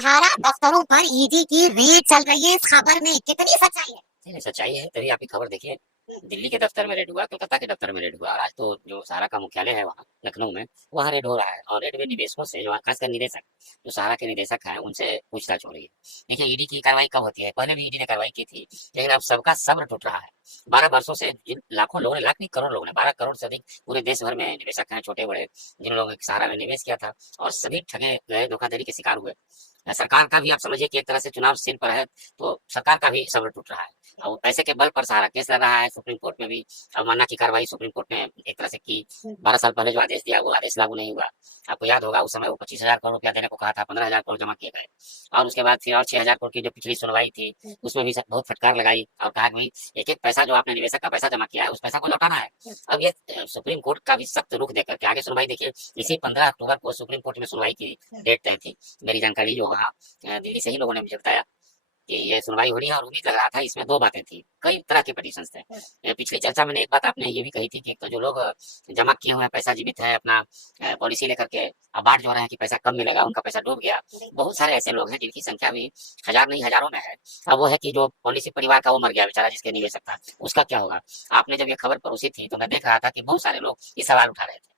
सहारा दफ्तरों पर ईडी की रेड चल रही है, इस खबर में कितनी सच्चाई है? नहीं, सच्चाई है, तभी आपकी खबर देखिए। दिल्ली के दफ्तर में रेड हुआ, कोलकाता के दफ्तर में रेड हुआ, और आज तो जो सहारा का मुख्यालय है वहाँ लखनऊ में, वहाँ रेड हो रहा है। और रेड में निवेशकों से, जो खासकर निदेशक, जो सहारा के निदेशक हैं, उनसे पूछताछ हो रही है। देखिए, ईडी की कार्रवाई कब होती है? पहले भी ईडी ने कार्रवाई की थी, लेकिन अब सबका सब्र टूट रहा है। 12 वर्षों से जिन लाखों लोगों ने, लाख नहीं करोड़ लोगों ने, 12 करोड़ से अधिक पूरे देश भर में निवेशक हैं, छोटे बड़े, जिन लोगों ने सहारा में निवेश किया था, और सभी ठगे गए, धोखाधड़ी के शिकार हुए। सरकार का भी आप समझिए कि एक तरह से चुनाव सिर पर है, तो सरकार का भी सब्र टूट रहा है। और पैसे के बल पर सहारा केस लड़ रहा है सुप्रीम कोर्ट में भी। अवमानना की कार्रवाई सुप्रीम कोर्ट ने एक तरह से की। 12 साल पहले जो आदेश दिया, वो आदेश लागू नहीं हुआ। आपको याद होगा, उस समय वो 25,000 करोड़ रुपया देने को कहा था, 15,000 करोड़ जमा किए गए। और उसके बाद फिर और 6,000 करोड़ की जो पिछली सुनवाई थी, उसमें भी बहुत फटकार लगाई और कहा कि भाई, एक एक पैसा जो आपने निवेशक का पैसा जमा किया है, उस पैसा को लौटाना है। अब ये सुप्रीम कोर्ट का भी सख्त रुख देकर के आगे सुनवाई देखिए। इसी 15 अक्टूबर को सुप्रीम कोर्ट में सुनवाई की डेट तय थी। मेरी जानकारी जो वहाँ दिल्ली से ही लोगों ने मुझे बताया कि ये सुनवाई हो रही है, और उम्मीद लग रहा था इसमें दो बातें थी, कई तरह के पिटीशन थे। पिछली चर्चा में एक बात आपने ये भी कही थी कि एक तो जो लोग जमा किए हुए हैं, पैसा जीवित है, अपना पॉलिसी लेकर के अब बाट जो रहे हैं कि पैसा कब मिलेगा, उनका पैसा डूब गया। बहुत सारे ऐसे लोग हैं जिनकी संख्या भी हजार नहीं हजारों में है। अब वो है कि जो पॉलिसी परिवार का वो मर गया बेचारा, जिसके निवेशक था, उसका क्या होगा? आपने जब ये खबर परोसी थी तो मैं देख रहा था कि बहुत सारे लोग ये सवाल उठा रहे थे।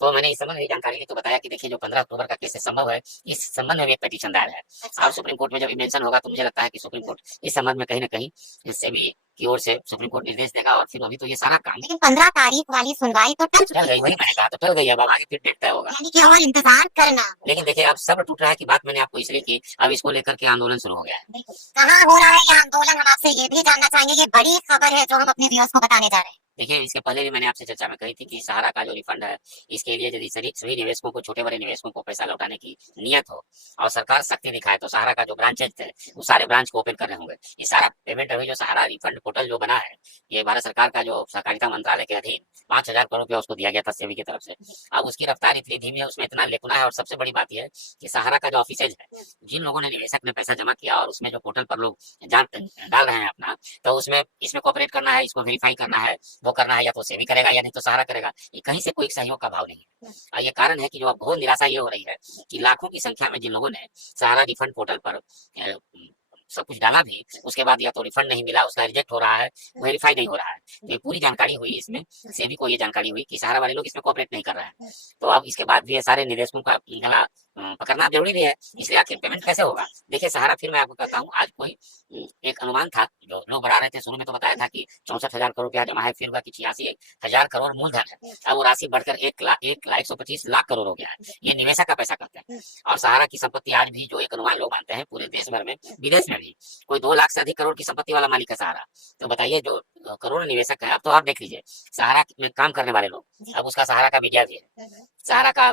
तो मैंने इस संबंध में जानकारी ली तो बताया कि देखिए, जो 15 अक्टूबर का केस संभव है, इस संबंध में भी एक पिटीशन दायर है। और सुप्रीम कोर्ट में जब मेंशन होगा, तो मुझे लगता है कि सुप्रीम कोर्ट इस संबंध में कहीं ना कहीं सेबी की ओर से सुप्रीम कोर्ट निर्देश देगा, और फिर अभी तो ये सारा काम लेकिन 15 तारीख वाली सुनवाई तो टल टल चुकी गई, वही मैंने कहा, तो टल गई। अब आगे फिर डेट तय होगा। यानी कि और इंतजार करना। लेकिन देखिए, अब सब्र टूट रहा है कि बात मैंने आपको इसलिए की, अब इसको लेकर के आंदोलन शुरू हो गया है। कहाँ हो रहा है ये आंदोलन? हम आपसे ये भी जानना चाहेंगे, ये बड़ी खबर है जो हम अपने व्यूअर्स को बताने जा रहे हैं। देखिए, इसके पहले भी मैंने आपसे चर्चा में कही थी कि सहारा का जो रिफंड है, इसके लिए यदि सभी निवेशकों को, छोटे बड़े निवेशकों को पैसा लौटाने की नियत हो और सरकार सख्ती दिखाए, तो सहारा का जो ब्रांचेज थे, वो सारे ब्रांच को ओपन करने होंगे। ये सारा पेमेंट अभी जो सहारा रिफंड पोर्टल जो बना है, ये भारत सरकार का जो सहकारिता मंत्रालय के अधीन 5,000 करोड़ रुपया उसको दिया गया था सेबी की तरफ से। अब उसकी रफ्तार इतनी धीमी है, उसमें इतना लेकुना है। और सबसे बड़ी बात यह है कि सहारा का जो ऑफिसेज है, जिन लोगों ने, निवेशक ने पैसा जमा किया, और उसमें जो पोर्टल पर लोग जान डाल रहे हैं अपना, तो उसमें इसमें कोऑपरेट करना है, इसको वेरीफाई करना है, वो करना है, या तो सेबी करेगा या नहीं तो सहारा करेगा। ये कहीं से कोई सहयोग का भाव नहीं है। और ये कारण है कि जो अब बहुत निराशा ये हो रही है कि लाखों की संख्या में जिन लोगों ने सहारा रिफंड पोर्टल पर सब कुछ डाला भी, उसके बाद या तो रिफंड नहीं मिला, उसका रिजेक्ट हो रहा है, वेरीफाई नहीं हो रहा है। तो ये पूरी जानकारी हुई इसमें, सेबी को ये जानकारी हुई कि सहारा वाले लोग इसमें कोऑपरेट नहीं कर रहे हैं। तो अब इसके बाद भी ये सारे निवेशकों का गला पकड़ना जरूरी भी है, इसलिए आखिर पेमेंट कैसे होगा? देखिए, सहारा, फिर मैं आपको कहता हूँ, आज कोई एक अनुमान था, जो लोग बढ़ा रहे थे, शुरू में तो बताया था कि 64,000 करोड़ रुपया जमा है, फिर हुआ कि 86,000 करोड़ मूलधन है। अब वो राशि बढ़कर 1,125,00,000 करोड़ हो गया है। ये निवेशक का पैसा कहते हैं। और सहारा की संपत्ति आज भी, जो एक अनुमान लोग मानते हैं, पूरे देश भर में, विदेश में भी कोई 2 लाख से अधिक करोड़ की संपत्ति वाला मालिक है सहारा। तो बताइए, जो करोड़ों निवेशक है, अब तो आप देख लीजिए, सहारा में काम करने वाले लोग, अब उसका सहारा का मीडिया भी है, सहारा का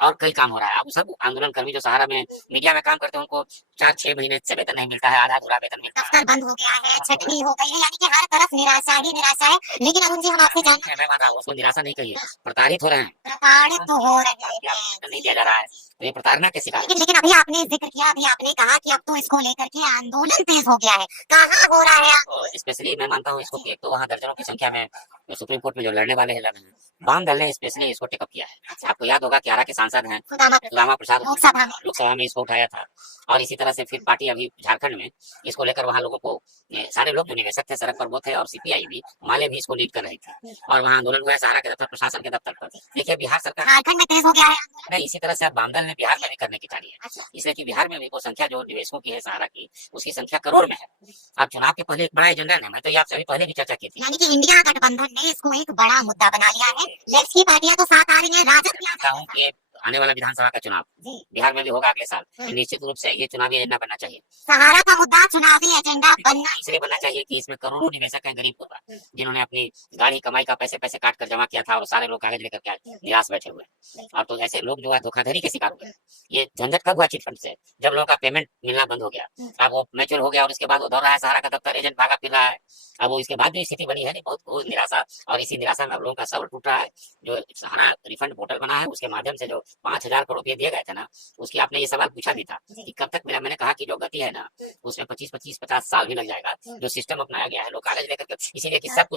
और कई काम हो रहा है। अब सब आंदोलन कर्मी जो सहारा में मीडिया में काम करते हैं, उनको 4-6 महीने से वेतन नहीं मिलता है, आधा अधूरा वेतन मिलता है। दफ्तर बंद हो गया है, छटनी हो गई है, यानी कि हर तरफ निराशा ही निराशा है। लेकिन अरुण जी, हम आपसे जानना, मैं मान रहा हूँ, उसको निराशा नहीं कहिए, प्रताड़ित हो रहे हैं, प्रताड़ित तो हो रहे हैं, नहीं दिया जा रहा है, तो ये प्रताड़ना के शिकार। लेकिन अभी आपने जिक्र किया, अभी आपने कहा कि अब तो इसको लेकर के आंदोलन तेज हो गया है। कहाँ हो रहा है? स्पेशली मैं मानता हूँ इसको कि एक तो वहाँ दर्जनों की संख्या में जो सुप्रीम कोर्ट में जो लड़ने वाले हैं, लड़ रहे हैं, वाम दल ने स्पेशली इसको टेकअप किया है। आपको याद होगा कि आरा के सांसद हैं सुदामा प्रसाद, लोकसभा में इसको उठाया था। और इसी तरह से फिर पार्टी अभी झारखंड में इसको लेकर वहाँ लोगों को, सारे लोग जो निवेशक थे सड़क पर वो थे, और सीपीआई भी, माले भी इसको लीड कर रही थी, और वहाँ आंदोलन हुआ सहारा के दफ्तर, प्रशासन के दफ्तर पर। देखिए, बिहार सरकार झारखंड में तेज हो गया है। नहीं, इसी तरह से अब वामदल ने बिहार में भी करने की चाही है, इसलिए कि बिहार में भी वो संख्या जो निवेशकों की है सहारा की, उसकी संख्या करोड़ में है। अब चुनाव के पहले एक बड़ा एजेंडा है, मैं तो ये आपसे अभी पहले भी चर्चा की थी, यानी कि इंडिया गठबंधन ने इसको एक बड़ा मुद्दा बना लिया है। लेफ्ट की पार्टियां तो साथ आ रही हैं, राजद भी चाहता हूँ कि आने वाला विधानसभा का चुनाव बिहार में भी होगा अगले साल, निश्चित रूप से ये चुनावी एजेंडा बनना चाहिए। सहारा का मुद्दा चुनावी एजेंडा बनना इसलिए बनना चाहिए कि इसमें करोड़ों निवेशक हैं, गरीब गुरबा, जिन्होंने अपनी गाड़ी कमाई का पैसे पैसे काट कर जमा किया था, और सारे लोग कागज लेकर के निराश बैठे हुए हैं। और तो ऐसे लोग जो है धोखाधड़ी के शिकार हुए। ये झंझट कब हुआ चिटफंड से? जब लोगों का पेमेंट मिलना बंद हो गया, अब वो मैच्योर हो गया, और उसके बाद वो दौड़ रहा है सहारा का दफ्तर, एजेंट भागा फिर रहा है। अब वो इसके बाद भी स्थिति बनी है, बहुत बहुत निराशा, और इसी निराशा में अब लोगों का सब्र टूट रहा है। जो सहारा रिफंड पोर्टल बना है, उसके माध्यम से जो 5,000 करोड़ रुपए दिए गए थे ना, उसकी आपने ये सवाल पूछा भी था कि कब तक मिला। मैंने कहा कि जो गति है ना, उसमें 25-50 साल भी लग जाएगा। जो सिस्टम अपनाया गया है, लोग कागज लेकर के, इसीलिए कि सब कुछ